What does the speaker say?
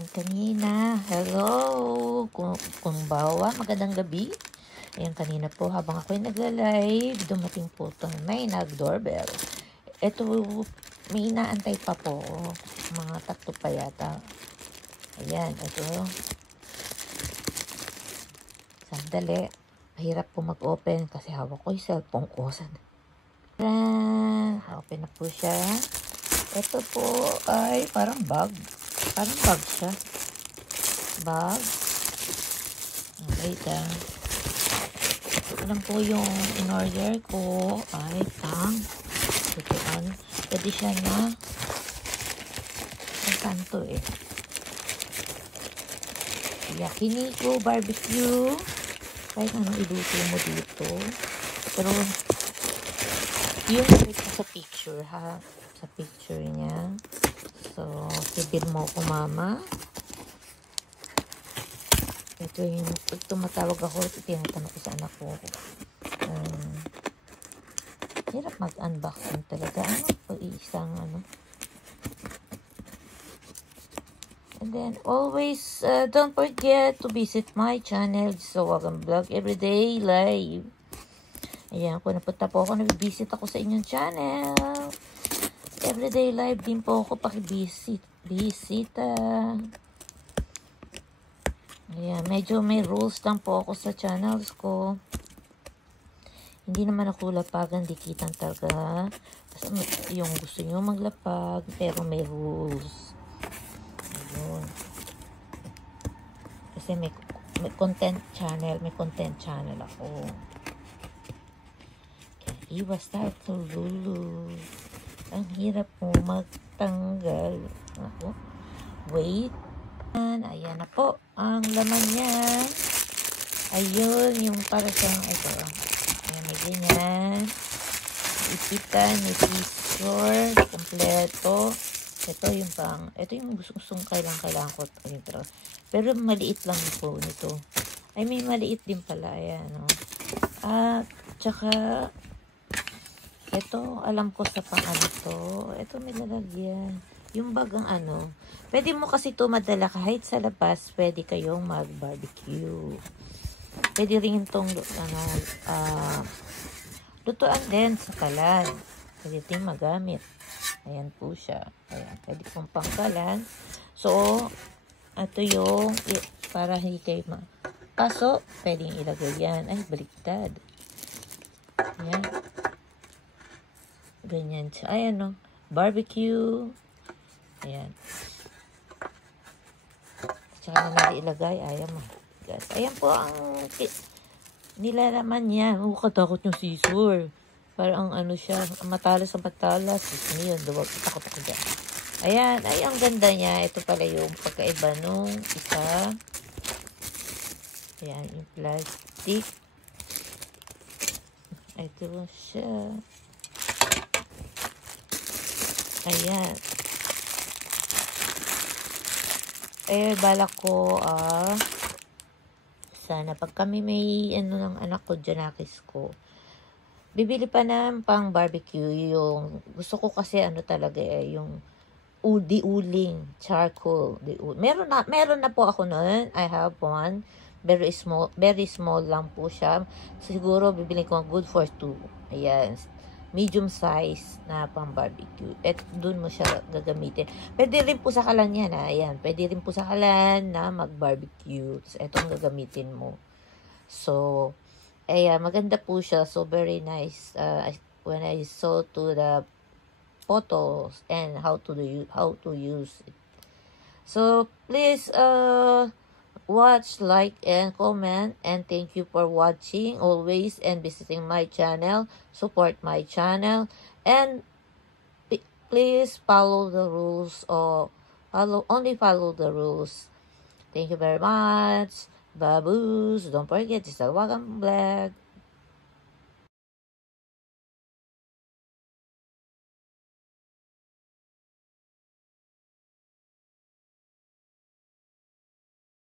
Ayan, kanina. Hello! Kumbawa, magandang gabi. Ayan, kanina po habang ako'y nagla-live, dumating po itong may nag-doorbell. Ito, may inaantay pa po. Mga tatlo pa yata. Ayan, ito. Sandali. Mahirap po mag-open kasi hawak ko yung cellphone ko. Open na po siya. Ito po ay parang bag. Parang bag siya. Bag. Wait ah. Alam po yung in-order ko ay tutuan. Pwede siya na ang kanto eh. Yakiniku barbecue. Kahit anong iluto mo dito. Pero yung sa picture ha. Sa picture niya. So, sibir mo ko mama. Ito yung, pag tumatawag ako, tinatanong ko sa anak ko. Hirap mag-unboxing talaga. Pag-iisang And then, always, don't forget to visit my channel, Jowagan Vlog, Everyday Live. Ayan, kung napunta po ako, nag-visit ako sa inyong channel. Everyday Live din po ako, paki-visita. Ayan, medyo may rules lang po ako sa channels ko. Hindi naman ako lapagan, dikitan talaga. Yung gusto nyo maglapag, pero may rules. Ayun. Kasi may content channel ako. Kaya iwas tayo lulu. Ang hirap mo magtanggal. Ako. Wait. Ayan na po ang laman niya. Ayun, yung para siyang ito. Ayan, may ganyan. Isipan, may scissor, kompleto. Ito yung gustong kailangan ko. Pero maliit lang po nito. Ay, may maliit din pala. Ayan, no? Tsaka, ito, alam ko sa pang to. Ito may lalagyan. Yung bagang pwede mo kasi ito madala kahit sa labas, pwede kayong mag-barbecue. Pwede rin itong, lutuan din sa kalan. Pwede itong magamit. Ayan po siya. Ayan, pwede pong pangkalan. So, ito yung, para hindi kayo paso, pwedeng ilagay yan. Ay, baliktad. Ayan. Ganyan siya. Ayan, no? Barbecue. Ayan. Tsaka na natin ilagay. Ayan mo. Ayan po ang nilalaman niya. Katakot yung scissor. Parang siya. Matalas ang patalas. Yun. Takot ako dyan. Ayan. Ay, ang ganda niya. Ito pala yung pagkaiba nung isa. Ayan. Yung plastic. Ito siya. Ayan. Balak ko, sana pag kami may ng anak ko, Janakis ko, bibili pa ng pang barbecue. Yung gusto ko kasi talaga yung uling charcoal. Meron na po ako noon. I have one. Very small lang po siya. Siguro bibili ko good for 2. Ayan. Medium size na pang barbecue. At dun mo siya gagamitin. Pwede rin po sa kalan yan. Ayan. Pwede rin po sa kalan na mag-barbecue. So, ito ang gagamitin mo. So, ayan. Maganda po siya. So, very nice. When I saw to the photos and how to use it. So, please, watch, like, and comment, and thank you for watching always and visiting my channel. Support my channel, and please follow the rules, or follow the rules. Thank you very much. Baboos, don't forget, this is Jowagan Vlog.